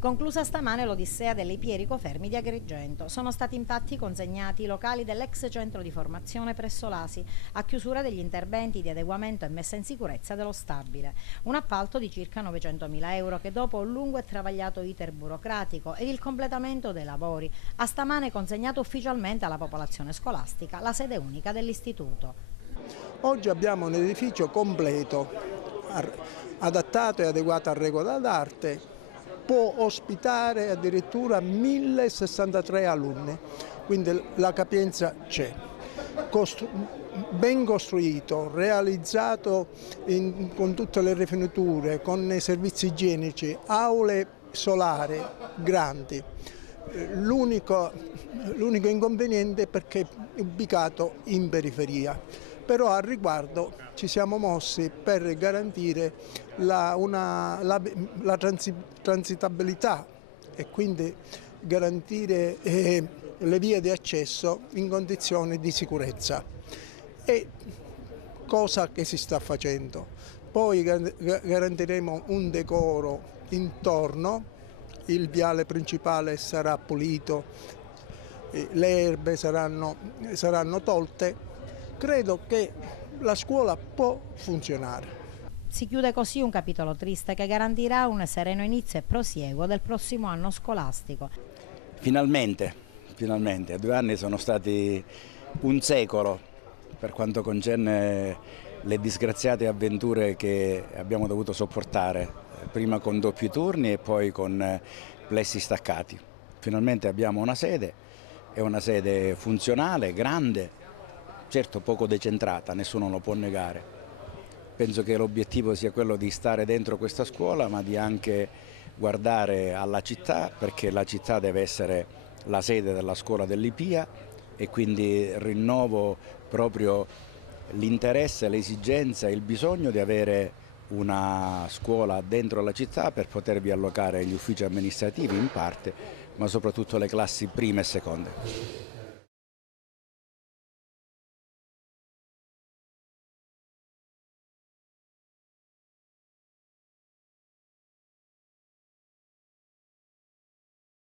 Conclusa stamane l'odissea delle Ipierico Fermi di Agrigento. Sono stati infatti consegnati i locali dell'ex centro di formazione presso l'ASI a chiusura degli interventi di adeguamento e messa in sicurezza dello stabile. Un appalto di circa 900.000 euro che dopo un lungo e travagliato iter burocratico ed il completamento dei lavori ha stamane consegnato ufficialmente alla popolazione scolastica la sede unica dell'istituto. Oggi abbiamo un edificio completo, adattato e adeguato a regola d'arte. Può ospitare addirittura 1063 alunni, quindi la capienza c'è. Ben costruito, realizzato con tutte le rifiniture, con i servizi igienici, aule solari grandi. L'unico inconveniente è perché è ubicato in periferia. Però al riguardo ci siamo mossi per garantire la transitabilità e quindi garantire le vie di accesso in condizioni di sicurezza. E cosa che si sta facendo. Poi garantiremo un decoro intorno, il viale principale sarà pulito, le erbe saranno tolte. Credo che la scuola può funzionare. Si chiude così un capitolo triste che garantirà un sereno inizio e prosieguo del prossimo anno scolastico. Finalmente, 2 anni sono stati un secolo per quanto concerne le disgraziate avventure che abbiamo dovuto sopportare, prima con doppi turni e poi con plessi staccati. Finalmente abbiamo una sede, è una sede funzionale, grande, certo poco decentrata, nessuno lo può negare. Penso che l'obiettivo sia quello di stare dentro questa scuola, ma di anche guardare alla città, perché la città deve essere la sede della scuola dell'Ipia e quindi rinnovo proprio l'interesse, l'esigenza e il bisogno di avere una scuola dentro la città per potervi allocare gli uffici amministrativi in parte, ma soprattutto le classi prime e seconde.